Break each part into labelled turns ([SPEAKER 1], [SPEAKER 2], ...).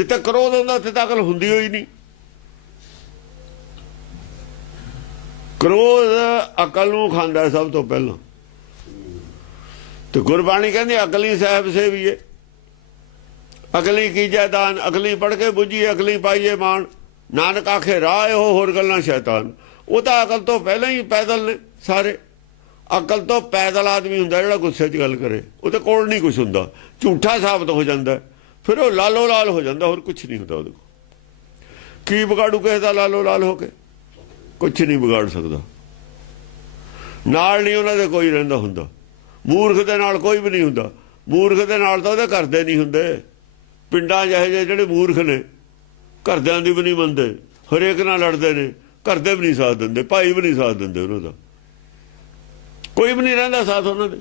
[SPEAKER 1] ਜਿੱਥੇ ਕ੍ਰੋਧ ਹੁੰਦਾ ਉੱਥੇ ਤਾਂ ਅਕਲ ਹੁੰਦੀ ਹੋਈ ਨਹੀਂ। ਕ੍ਰੋਧ ਅਕਲ ਨੂੰ ਖਾਂਦਾ ਸਭ ਤੋਂ ਪਹਿਲਾਂ। ਤੇ ਗੁਰਬਾਣੀ ਕਹਿੰਦੀ ਅਕਲੀ ਸਾਹਿਬ ਸੇਵੀਏ। ਅਗਲੀ ਕੀਜੈ ਦਾਨ ਅਗਲੀ ਪੜ ਕੇ ਬੁੱਝੀ ਅਗਲੀ ਪਾਈਏ ਮਾਨ ਨਾਨਕ ਆਖੇ, ਰਾਹ ਉਹ ਹੋਰ ਗੱਲਾਂ ਸ਼ੈਤਾਨ। ਉਹ ਤਾਂ ਅਕਲ ਤੋਂ ਪਹਿਲਾਂ ਹੀ ਪੈਦਲ ਨੇ ਸਾਰੇ। ਅਕਲ ਤੋਂ ਪੈਦਲ ਆਦਮੀ ਹੁੰਦਾ ਜਿਹੜਾ ਗੁੱਸੇ 'ਚ ਗੱਲ ਕਰੇ। ਉਹਦੇ ਕੋਲ ਨਹੀਂ ਕੁਝ ਹੁੰਦਾ। ਝੂਠਾ ਸਾਬਤ ਹੋ ਜਾਂਦਾ। ਫਿਰ ਉਹ ਲਾਲੋ ਲਾਲ ਹੋ ਜਾਂਦਾ, ਹੋਰ ਕੁਝ ਨਹੀਂ ਹੁੰਦਾ ਉਹਦੇ ਕੋਲ। ਕੀ ਵਿਗਾੜੂ ਕਿਸੇ ਦਾ ਲਾਲੋ ਲਾਲ ਹੋ ਕੇ? ਕੁਝ ਨਹੀਂ ਵਿਗਾੜ ਸਕਦਾ। ਨਾਲ ਨਹੀਂ ਉਹਨਾਂ ਦੇ ਕੋਈ ਰਹਿੰਦਾ ਹੁੰਦਾ। ਮੂਰਖ ਦੇ ਨਾਲ ਕੋਈ ਵੀ ਨਹੀਂ ਹੁੰਦਾ। ਮੂਰਖ ਦੇ ਨਾਲ ਤਾਂ ਉਹਦੇ ਘਰ ਨਹੀਂ ਹੁੰਦੇ। ਪਿੰਡਾਂ ਜਿਹੇ ਜਿਹੇ ਜਿਹੜੇ ਮੂਰਖ ਨੇ, ਘਰਦਿਆਂ ਦੀ ਵੀ ਨਹੀਂ ਮੰਨਦੇ। ਹਰੇਕ ਨਾਲ ਲੜਦੇ ਨੇ ਘਰਦੇ ਵੀ ਨਹੀਂ ਸਾਥ ਦਿੰਦੇ, ਭਾਈ ਵੀ ਨਹੀਂ ਸਾਥ ਦਿੰਦੇ ਉਹਨਾਂ ਦਾ। ਕੋਈ ਵੀ ਨਹੀਂ ਰਹਿੰਦਾ ਸਾਥ ਉਹਨਾਂ ਦੇ।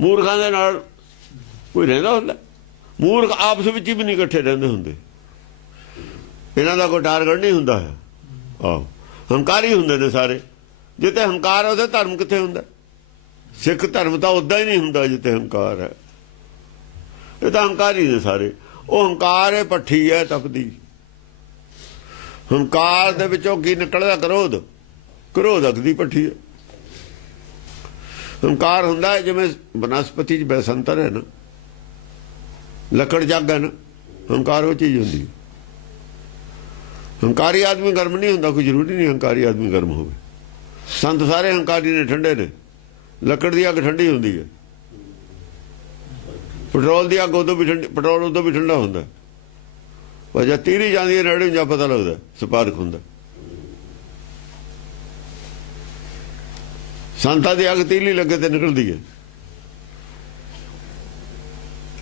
[SPEAKER 1] ਮੂਰਖਾਂ ਦੇ ਨਾਲ ਕੋਈ ਰਹਿੰਦਾ ਹੁੰਦਾ। ਮੂਰਖ ਆਪਸ ਵਿੱਚ ਹੀ ਵੀ ਨਹੀਂ ਇਕੱਠੇ ਰਹਿੰਦੇ ਹੁੰਦੇ। ਇਹਨਾਂ ਦਾ ਕੋਈ ਟਾਰਗੇਟ ਨਹੀਂ ਹੁੰਦਾ ਹੈ। ਆਹ, ਹੰਕਾਰੀ ਹੁੰਦੇ ਨੇ ਸਾਰੇ। ਜਿੱਤੇ ਹੰਕਾਰ ਉਹਦੇ ਧਰਮ ਕਿੱਥੇ ਹੁੰਦਾ? ਸਿੱਖ ਧਰਮ ਤਾਂ ਉਦਾਂ ਹੀ ਨਹੀਂ ਹੁੰਦਾ ਜਿੱਤੇ ਹੰਕਾਰ ਹੈ। ਇਹ ਤਾਂ ਹੰਕਾਰੀ ਨੇ ਸਾਰੇ। ਉਹ ਹੰਕਾਰ ਹੈ, ਪੱਠੀ ਹੈ, ਤਪਦੀ। ਹੰਕਾਰ ਦੇ ਵਿੱਚੋਂ ਕੀ ਨਿਕਲਦਾ? ਕ੍ਰੋਧ। ਕ੍ਰੋਧ ਅਗਦੀ ਪੱਠੀ ਹੈ। ਹੰਕਾਰ ਹੁੰਦਾ ਹੈ, ਜਿਵੇਂ ਬਨਸਪਤੀ ਚ ਬੈਸੰਤਰ ਹੈ ਨਾ। ਲੱਕੜ ਜੱਗ ਹੈ ਨਾ ਹੰਕਾਰ ਉਹ ਚੀਜ਼ ਹੁੰਦੀ। ਹੈ ਹੰਕਾਰੀ ਆਦਮੀ ਗਰਮ ਨਹੀਂ ਹੁੰਦਾ, ਕੋਈ ਜ਼ਰੂਰੀ ਨਹੀਂ ਹੰਕਾਰੀ ਆਦਮੀ ਗਰਮ ਹੋਵੇ। ਸੰਤ ਸਾਰੇ ਹੰਕਾਰੀ ਨੇ, ਠੰਡੇ ਨੇ। ਲੱਕੜ ਦੀ ਅੱਗ ਠੰਡੀ ਹੁੰਦੀ ਹੈ। ਪੈਟਰੋਲ ਦੀ ਅੱਗ ਉਦੋਂ ਵੀ ਠੰਡੀ, ਪੈਟਰੋਲ ਉਦੋਂ ਵੀ ਠੰਡਾ ਹੁੰਦਾ। ਪਰ ਜਦ ਤੀਰੀ ਜਾਂਦੀ ਹੈ, ਨੇੜੇ ਜਾਂ ਪਤਾ ਲੱਗਦਾ, ਸਪਾਰਕ ਹੁੰਦਾ। ਸੰਤਾਂ ਦੀ ਅੱਗ ਤੀਲੀ ਲੱਗੇ ਤੇ ਨਿਕਲਦੀ ਹੈ।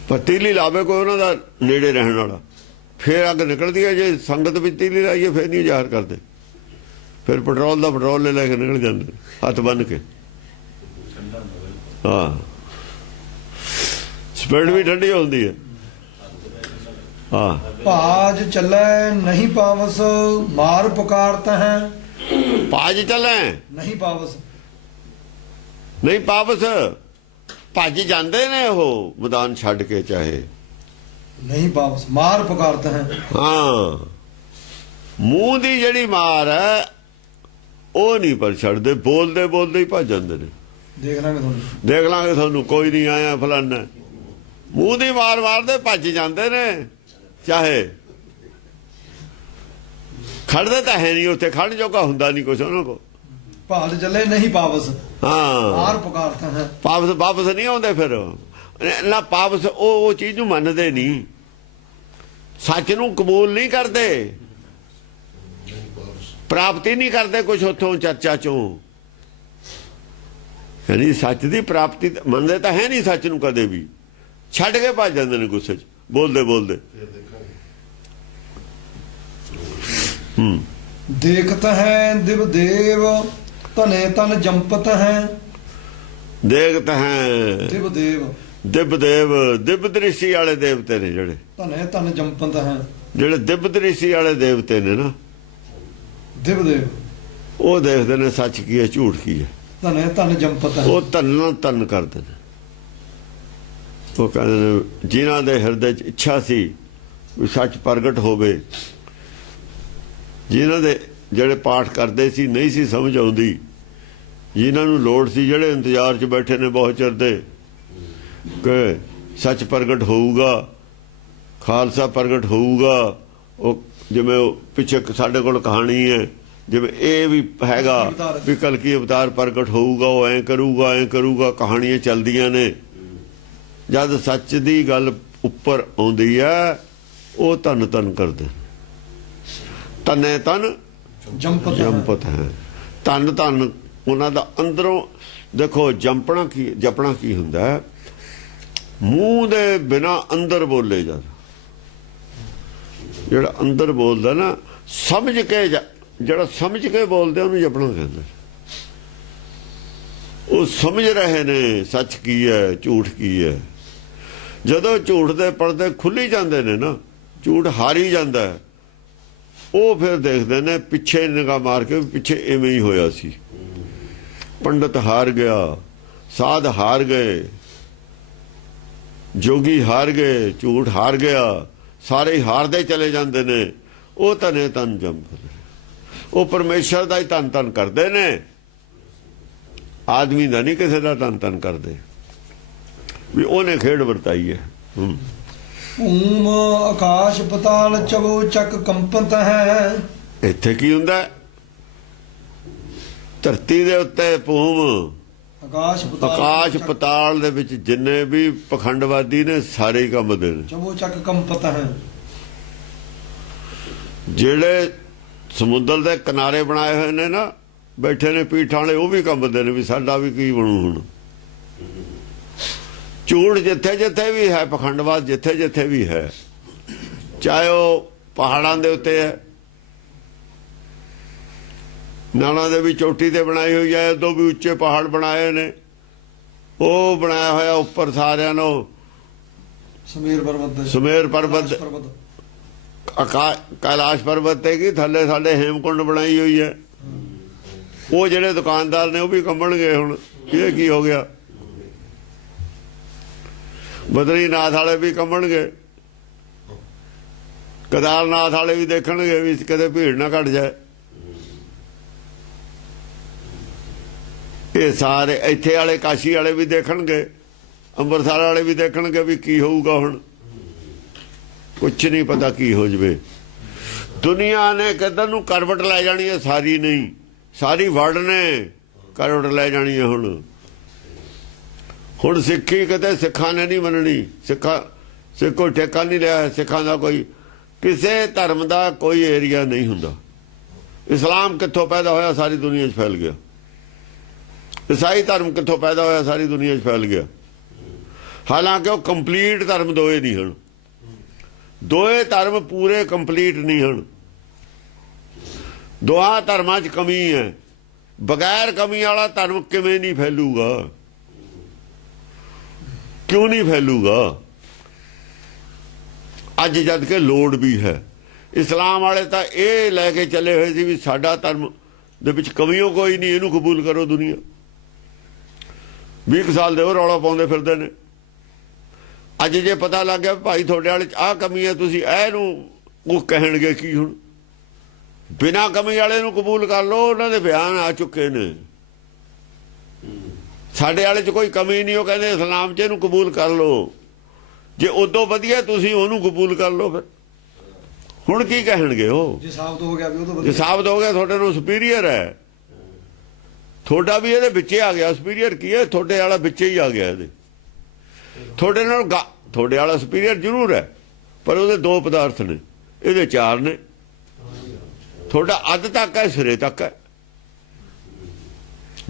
[SPEAKER 1] ਪਰ ਤੀਲੀ ਲਾਵੇ ਕੋਈ ਉਹਨਾਂ ਦਾ ਨੇੜੇ ਰਹਿਣ ਵਾਲਾ। ਫਿਰ ਅੱਗ ਨਿਕਲਦੀ ਹੈ ਜੇ ਸੰਗਤ ਵਿੱਚ ਤੀਲੀ ਲਾਈਏ ਫਿਰ ਨਹੀਂ ਜ਼ਾਹਰ ਕਰਦੇ। ਫਿਰ ਪੈਟਰੋਲ ਦਾ ਪੈਟਰੋਲ ਲੈ ਲੈ ਕੇ ਨਿਕਲ ਜਾਂਦੇ ਹੱਥ ਬੰਨ ਕੇ। ਹਾਂ। ਸਪੀਡ ਵੀ ਠੰਡੀ ਹੁੰਦੀ ਹੈ। ਹਾਂ।
[SPEAKER 2] ਭਾਜ ਚੱਲੈ ਨਹੀਂ ਪਾਵਸ ਮਾਰ ਪੁਕਾਰਤ ਹੈ
[SPEAKER 1] ਭਾਜ ਚੱਲੇ।
[SPEAKER 2] ਨਹੀਂ ਪਾਵਸ।
[SPEAKER 1] ਨਹੀਂ ਪਾਵਸ। ਭੱਜ ਜਾਂਦੇ ਨੇ ਉਹ? ਮੈਦਾਨ ਛੱਡ ਕੇ ਚਾਹੇ।
[SPEAKER 2] ਨਹੀਂ ਪਾਵਸ ਮਾਰ ਪੁਕਾਰਤ ਹੈ।
[SPEAKER 1] ਹਾਂ। ਮੂੰਹ ਦੀ ਜਿਹੜੀ ਮਾਰ ਹੈ ਉਹ ਨਹੀਂ ਪਰ ਛੱਡਦੇ ਬੋਲਦੇ ਬੋਲਦੇ ਹੀ ਭੱਜ ਜਾਂਦੇ ਨੇ।
[SPEAKER 2] ਦੇਖ ਲਾਂਗੇ ਤੁਹਾਨੂੰ।
[SPEAKER 1] ਦੇਖ ਲਾਂਗੇ ਤੁਹਾਨੂੰ ਕੋਈ ਨਹੀਂ ਆਇਆ ਫਲਾਨਾ ਮੂੰਹ ਦੀ ਮਾਰ ਮਾਰਦੇ ਭੱਜ ਜਾਂਦੇ ਨੇ ਚਾਹੇ। ਖੜਦੇ ਤਾਂ ਹੈ ਨਹੀਂ ਉੱਥੇ ਖੜ ਜੋਗਾ ਹੁੰਦਾ ਨਹੀਂ ਕੁਛ ਉਹਨਾਂ ਕੋ
[SPEAKER 2] ਭਾਜ ਚੱਲੇ ਨਹੀਂ ਪਾਵਸ
[SPEAKER 1] ਹਾਂ।
[SPEAKER 2] ਮਾਰ ਪੁਕਾਰਤ ਹੈ
[SPEAKER 1] ਵਾਪਸ ਵਾਪਸ ਨਹੀਂ ਆਉਂਦੇ ਫਿਰ। ਨਾ ਵਾਪਸ ਉਹ ਉਹ ਚੀਜ਼ ਨੂੰ ਮੰਨਦੇ ਨਹੀਂ। ਸੱਚ ਨੂੰ ਕਬੂਲ ਨਹੀਂ ਕਰਦੇ। ਪ੍ਰਾਪਤੀ ਨਹੀਂ ਕਰਦੇ ਕੁਝ ਉੱਥੋਂ ਚਰਚਾ ਚੋਂ। ਯਾਨੀ ਸੱਚ ਦੀ ਪ੍ਰਾਪਤੀ ਮੰਨਦੇ ਤਾਂ ਹੈ ਨਹੀਂ ਸੱਚ ਨੂੰ ਕਦੇ ਵੀ। ਛੱਡ ਕੇ ਭੱਜ ਜਾਂਦੇ ਨੇ ਗੁੱਸੇ 'ਚ। ਬੋਲਦੇ ਬੋਲਦੇ। ਹੂੰ
[SPEAKER 2] ਦੇਖਤ ਹੈ ਦਿਵ ਦੇਵ। ਤਨੇ ਤਨ ਜੰਪਤ ਹੈ।
[SPEAKER 1] ਦੇਖਤ ਹੈ।
[SPEAKER 2] ਦਿਵ ਦੇਵ।
[SPEAKER 1] ਦਿਵ ਦੇਵ ਦਿਵ ਦ੍ਰਿਸ਼ੀ ਵਾਲੇ ਦੇਵਤੇ ਨੇ ਜਿਹੜੇ।
[SPEAKER 2] ਤਨੇ ਤਨ ਜੰਪਤ ਹੈ।
[SPEAKER 1] ਜਿਹੜੇ ਦਿਵ ਦ੍ਰਿਸ਼ੀ ਵਾਲੇ ਦੇਵਤੇ ਨੇ ਨਾ।
[SPEAKER 2] ਦਿਵ ਦੇਵ।
[SPEAKER 1] ਉਹ ਦੇਖਦੇ ਨੇ ਸੱਚ ਕੀ ਹੈ ਝੂਠ ਕੀ ਹੈ।
[SPEAKER 2] ਤਨੇ ਤਨ ਜੰਪਤ ਹੈ।
[SPEAKER 1] ਉਹ ਤਨ ਤਨ ਕਰਦੇ ਨੇ। ਉਹ ਕਹਿੰਦੇ ਨੇ ਜਿਨ੍ਹਾਂ ਦੇ ਹਿਰਦੇ 'ਚ ਇੱਛਾ ਸੀ ਵੀ ਸੱਚ ਪ੍ਰਗਟ ਹੋਵੇ ਜਿਨ੍ਹਾਂ ਦੇ ਜਿਹੜੇ ਪਾਠ ਕਰਦੇ ਸੀ ਨਹੀਂ ਸੀ ਸਮਝ ਆਉਂਦੀ ਜਿਨ੍ਹਾਂ ਨੂੰ ਲੋੜ ਸੀ ਜਿਹੜੇ ਇੰਤਜ਼ਾਰ 'ਚ ਬੈਠੇ ਨੇ ਬਹੁਤ ਚਿਰ ਦੇ ਕਿ ਸੱਚ ਪ੍ਰਗਟ ਹੋਊਗਾ ਖਾਲਸਾ ਪ੍ਰਗਟ ਹੋਊਗਾ ਉਹ ਜਿਵੇਂ ਪਿੱਛੇ ਸਾਡੇ ਕੋਲ ਕਹਾਣੀ ਹੈ ਜਿਵੇਂ ਇਹ ਵੀ ਹੈਗਾ ਵੀ ਕਲਕੀ ਅਵਤਾਰ ਪ੍ਰਗਟ ਹੋਊਗਾ ਉਹ ਐ ਕਰੂਗਾ ਐ ਕਰੂਗਾ ਕਹਾਣੀਆਂ ਚੱਲਦੀਆਂ ਨੇ। ਜਦ ਸੱਚ ਦੀ ਗੱਲ ਉੱਪਰ ਆਉਂਦੀ ਹੈ ਉਹ ਤਨ ਤਨ ਕਰਦੇ ਤਨੇ ਤਨ
[SPEAKER 2] ਜੰਪਤ ਹੈ।
[SPEAKER 1] ਤਨ ਤਨ ਉਹਨਾਂ ਦਾ ਅੰਦਰੋਂ, ਦੇਖੋ ਜੰਪਣਾ ਕੀ, ਜਪਣਾ ਕੀ ਹੁੰਦਾ ਹੈ? ਮੂੰਹ ਦੇ ਬਿਨਾ ਅੰਦਰ ਬੋਲੇ ਜਾ। ਜਿਹੜਾ ਅੰਦਰ ਬੋਲਦਾ ਨਾ, ਸਮਝ ਕੇ ਜ- ਜਿਹੜਾ ਸਮਝ ਕੇ ਬੋਲਦੇ, ਉਹਨੂੰ ਜਪਣਾ ਕਹਿੰਦੇ ਉਹ ਸਮਝ ਰਹੇ ਨੇ, ਸੱਚ ਕੀ ਹੈ, ਝੂਠ ਕੀ ਹੈ। ਜਦੋਂ ਝੂਠ ਦੇ ਪਰਦੇ ਖੁੱਲੀ ਜਾਂਦੇ ਨੇ ਨਾ, ਝੂਠ ਹਾਰੀ ਜਾਂਦਾ ਉਹ ਫਿਰ ਦੇਖਦੇ ਨੇ, ਪਿੱਛੇ ਨਿਗਾਹ ਮਾਰ ਕੇ ਵੀ ਪਿੱਛੇ ਐਵੇਂ ਹੀ ਹੋਇਆ ਸੀ। ਪੰਡਤ ਹਾਰ ਗਿਆ ਸਾਧ ਹਾਰ ਗਏ ਜੋਗੀ ਹਾਰ ਗਏ ਝੂਠ ਹਾਰ ਗਿਆ ਸਾਰੇ ਹਾਰਦੇ ਚਲੇ ਜਾਂਦੇ ਨੇ। ਉਹ ਧਨੇ ਤਨ ਜੰਮ ਉਹ ਪਰਮੇਸ਼ਰ ਦਾ ਹੀ ਧੰਨ ਧੰਨ ਕਰਦੇ ਨੇ। ਆਦਮੀ ਦਾ ਨਹੀਂ ਕਿਸੇ ਦਾ ਧੰਨ ਧੰਨ ਕਰਦੇ। ਵੀ ਉਹਨੇ ਖੇਡ ਵਰਤਾਈ ਹੈ। ਹੂੰ।
[SPEAKER 2] ਭੂਮ ਆਕਾਸ਼ ਪਤਾਲ ਚਵੋ ਚੱਕ ਕੰਪਤ ਹੈ।
[SPEAKER 1] ਇੱਥੇ ਕੀ ਹੁੰਦਾ? ਧਰਤੀ ਦੇ ਉੱਤੇ ਭੂਮ।
[SPEAKER 2] ਆਕਾਸ਼ ਪਤਾਲ
[SPEAKER 1] ਆਕਾਸ਼ ਪਤਾਲ ਦੇ ਵਿੱਚ ਜਿੰਨੇ ਵੀ ਪਖੰਡਵਾਦੀ ਨੇ ਸਾਰੇ ਹੀ ਕੰਬਦੇ ਨੇ।
[SPEAKER 2] ਚਵੋ ਚੱਕ ਕੰਪਤ ਹੈ।
[SPEAKER 1] ਜਿਹੜੇ ਸਮੁੰਦਰ ਦੇ ਕਿਨਾਰੇ ਬਣਾਏ ਹੋਏ ਨੇ ਨਾ ਬੈਠੇ ਨੇ ਪੀਠਾਂ ਵਾਲੇ ਉਹ ਵੀ ਕੰਬਦੇ ਨੇ ਵੀ ਸਾਡਾ ਵੀ ਕੀ ਬਣੂ ਹੁਣ। ਝੂਠ ਜਿੱਥੇ ਜਿੱਥੇ ਵੀ ਹੈ ਪਖੰਡਵਾਦ ਜਿੱਥੇ ਜਿੱਥੇ ਵੀ ਹੈ। ਚਾਹੇ ਉਹ ਪਹਾੜਾਂ ਦੇ ਉੱਤੇ ਹੈ ਨਾਲਾਂ ਦੇ ਵੀ ਚੋਟੀ ਤੇ ਬਣਾਈ ਹੋਈ ਹੈ ਦੋ ਵੀ ਉੱਚੇ ਪਹਾੜ ਬਣਾਏ ਨੇ। ਉਹ ਬਣਾਇਆ ਹੋਇਆ ਉੱਪਰ ਸਾਰਿਆਂ ਨੂੰ।
[SPEAKER 2] ਸਮੀਰ ਪਰਬਤ। ਦੇ
[SPEAKER 1] ਸੁਮੇਰ ਪਰਬਤ। ਕੈਲਾਸ਼ ਪਰਬਤ। ਤੇ ਕੀ ਥੱਲੇ ਸਾਡੇ ਹੇਮਕੁੰਡ ਬਣਾਈ ਹੋਈ ਹੈ। ਉਹ ਜਿਹੜੇ ਦੁਕਾਨਦਾਰ ਨੇ ਉਹ ਵੀ ਕੰਬਣਗੇ ਹੁਣ। ਇਹ ਕੀ ਹੋ ਗਿਆ? ਬਦਰੀਨਾਥ ਵਾਲੇ ਵੀ ਕੰਬਣਗੇ। ਕਦਾਰਨਾਥ ਵਾਲੇ ਵੀ ਦੇਖਣਗੇ ਵੀ ਕਦੇ ਭੀੜ ਨਾ ਘਟ ਜਾਏ। ਇਹ ਸਾਰੇ ਇੱਥੇ ਵਾਲੇ, ਕਾਸ਼ੀ ਵਾਲੇ ਵੀ ਦੇਖਣਗੇ, ਅੰਮ੍ਰਿਤਸਰ ਵਾਲੇ ਵੀ ਦੇਖਣਗੇ ਵੀ ਕੀ ਹੋਊਗਾ ਹੁਣ। ਕੁਛ ਨਹੀਂ ਪਤਾ ਕੀ ਹੋ ਜਵੇ। ਦੁਨੀਆ ਨੇ ਕਿੱਧਰ ਨੂੰ ਕਰਵਟ ਲੈ ਜਾਣੀ ਹੈ, ਸਾਰੀ ਨਹੀਂ। ਸਾਰੀ ਵਰਡ ਨੇ, ਕਰਵਟ ਲੈ ਜਾਣੀ ਹੈ ਹੁਣ। ਹੁਣ ਸਿੱਖੀ ਕਿਤੇ ਸਿੱਖਾਂ ਨੇ ਨਹੀਂ ਮੰਨਣੀ। ਸਿੱਖਾਂ, ਸਿੱਖੋ ਠੇਕਾ ਨਹੀਂ ਲਿਆ, ਸਿੱਖਾਂ ਦਾ ਕੋਈ, ਕਿਸੇ ਧਰਮ ਦਾ ਕੋਈ ਏਰੀਆ ਨਹੀਂ ਹੁੰਦਾ। ਇਸਲਾਮ ਕਿੱਥੋਂ ਪੈਦਾ ਹੋਇਆ, ਸਾਰੀ ਦੁਨੀਆ 'ਚ ਫੈਲ ਗਿਆ। ਈਸਾਈ ਧਰਮ ਕਿੱਥੋਂ ਪੈਦਾ ਹੋਇਆ? ਸਾਰੀ ਦੁਨੀਆ 'ਚ ਫੈਲ ਗਿਆ। ਹਾਲਾਂਕਿ ਉਹ ਕੰਪਲੀਟ ਧਰਮ ਦੋਏ ਨਹੀਂ ਹਨ। ਦੋਏ ਧਰਮ ਪੂਰੇ ਕੰਪਲੀਟ ਨਹੀਂ ਹਨ। ਦੋਹਾਂ ਧਰਮਾਂ 'ਚ ਕਮੀ ਹੈ। ਬਗੈਰ ਕਮੀ ਵਾਲਾ ਧਰਮ ਕਿਵੇਂ ਨਹੀਂ ਫੈਲੂਗਾ? ਕਿਉਂ ਨਹੀਂ ਫੈਲੂਗਾ? ਅੱਜ ਜਦ ਕਿ ਲੋੜ ਵੀ ਹੈ। ਇਸਲਾਮ ਵਾਲੇ ਤਾਂ ਇਹ ਲੈ ਕੇ ਚੱਲੇ ਹੋਏ ਸੀ ਵੀ ਸਾਡਾ ਧਰਮ ਦੇ ਵਿੱਚ ਕਮੀਓ ਕੋਈ ਨਹੀਂ, ਇਹਨੂੰ ਕਬੂਲ ਕਰੋ ਦੁਨੀਆ। 20 ਸਾਲ ਦੇ ਉਹ ਰੌਲਾ ਪਾਉਂਦੇ ਫਿਰਦੇ ਨੇ। ਅੱਜ ਜੇ ਪਤਾ ਲੱਗ ਗਿਆ ਭਾਈ ਤੁਹਾਡੇ ਵਾਲੇ ਚ ਆਹ ਕਮੀ ਹੈ ਤੁਸੀਂ ਇਹਨੂੰ ਉਹ ਕਹਿਣਗੇ ਕੀ ਹੁਣ? ਬਿਨਾ ਕਮੀ ਵਾਲੇ ਨੂੰ ਕਬੂਲ ਕਰ ਲਓ ਉਹਨਾਂ ਦੇ ਬਿਆਨ ਆ ਚੁੱਕੇ ਨੇ। ਸਾਡੇ ਵਾਲੇ ਚ ਕੋਈ ਕਮੀ ਨਹੀਂ ਉਹ ਕਹਿੰਦੇ ਇਸਲਾਮ ਚ ਇਹਨੂੰ ਕਬੂਲ ਕਰ ਲਓ। ਜੇ ਉਦੋਂ ਵਧੀਆ ਤੁਸੀਂ ਉਹਨੂੰ ਕਬੂਲ ਕਰ ਲਓ ਫਿਰ। ਹੁਣ ਕੀ ਕਹਿਣਗੇ ਉਹ?
[SPEAKER 2] ਜੇ ਸਾਬਤ ਹੋ ਗਿਆ ਵੀ ਉਹ ਤਾਂ
[SPEAKER 1] ਜੇ
[SPEAKER 2] ਵਧੀਆ
[SPEAKER 1] ਸਾਬਤ ਹੋ ਗਿਆ ਤੁਹਾਡੇ ਨੂੰ ਸੁਪੀਰੀਅਰ ਹੈ। ਤੁਹਾਡਾ ਵੀ ਇਹਦੇ ਵਿੱਚੇ ਆ ਗਿਆ ਸੁਪੀਰੀਅਰ ਕੀ ਹੈ? ਤੁਹਾਡੇ ਵਾਲਾ ਵਿੱਚੇ ਹੀ ਆ ਗਿਆ ਇਹਦੇ। ਤੁਹਾਡੇ ਨਾਲ ਗਾ- ਤੁਹਾਡੇ ਵਾਲਾ ਸੁਪੀਰੀਅਰ ਜ਼ਰੂਰ ਹੈ, ਪਰ ਉਹਦੇ ਦੋ ਪਦਾਰਥ ਨੇ, ਇਹਦੇ ਚਾਰ ਨੇ। ਤੁਹਾਡਾ ਅੱਧ ਤੱਕ ਹੈ, ਸਿਰੇ ਤੱਕ ਹੈ।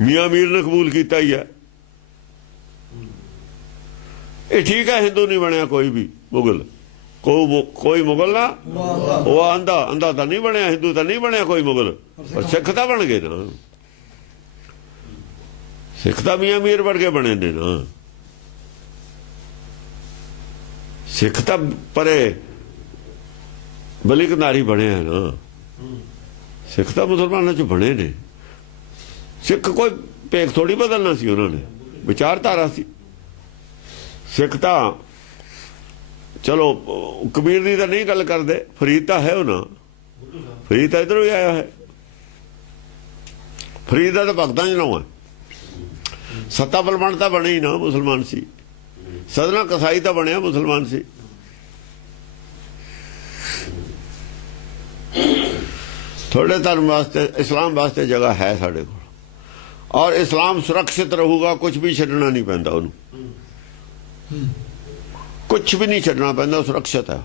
[SPEAKER 1] ਮੀਆਂ ਮੀਰ ਨੇ ਕਬੂਲ ਕੀਤਾ ਹੀ ਹੈ। ਇਹ ਠੀਕ ਹੈ, ਹਿੰਦੂ ਨਹੀਂ ਬਣਿਆ ਕੋਈ ਵੀ ਮੁਗਲ। ਕੋਈ ਕੋਈ ਮੁਗਲ ਨਾ, ਉਹ ਆਂਦਾ ਆਂਦਾ ਤਾਂ ਨਹੀਂ ਬਣਿਆ, ਹਿੰਦੂ ਤਾਂ ਨਹੀਂ ਬਣਿਆ ਕੋਈ ਮੁਗਲ। ਪਰ ਸਿੱਖ ਤਾਂ ਬਣ ਗਏ ਨਾ ਸਿੱਖ ਤਾਂ ਮੀਆਂ ਮੀਰ ਵਰਗੇ ਬਣੇ ਨੇ ਨਾ। ਸਿੱਖ ਤਾਂ ਪਰੇ ਬਲਿਕ ਨਾਰੀ ਬਣਿਆ ਨਾ। ਸਿੱਖ ਤਾਂ ਮੁਸਲਮਾਨਾਂ ਚ ਬਣੇ ਨੇ। ਸਿੱਖ ਕੋਈ ਭੇਖ ਥੋੜੀ ਬਦਲਣਾ ਸੀ ਉਹਨਾਂ ਨੇ, ਵਿਚਾਰਧਾਰਾ ਸੀ। ਸਿੱਖ ਤਾਂ ਚਲੋ ਉਹ ਕਬੀਰ ਦੀ ਤਾਂ ਨਹੀਂ ਗੱਲ ਕਰਦੇ, ਫਰੀਦ ਤਾਂ ਹੈ ਉਹ ਨਾ ਫਰੀਦ ਤਾਂ ਇਧਰੋਂ ਹੀ ਆਇਆ ਹੈ। ਫਰੀਦ ਦਾ ਤਾਂ ਭਗਤਾਂ ਚ ਹੈ। ਸੱਤਾ ਬਲਵੰਡ ਤਾਂ ਬਣੇ ਹੀ ਨਾ ਮੁਸਲਮਾਨ ਸੀ। ਸਦਨਾ ਕਸਾਈ ਤਾਂ ਬਣਿਆ ਮੁਸਲਮਾਨ ਸੀ। ਥੋੜੇ ਧਰਮ ਵਾਸਤੇ, ਇਸਲਾਮ ਵਾਸਤੇ ਜਗ੍ਹਾ ਹੈ ਸਾਡੇ ਕੋਲ। ਔਰ ਇਸਲਾਮ ਸੁਰੱਖਿਅਤ ਰਹੂਗਾ ਕੁਝ ਵੀ ਛੱਡਣਾ ਨਹੀਂ ਪੈਂਦਾ ਉਹਨੂੰ। ਕੁਝ ਵੀ ਨਹੀਂ ਛੱਡਣਾ ਪੈਂਦਾ ਸੁਰੱਖਿਅਤ ਹੈ।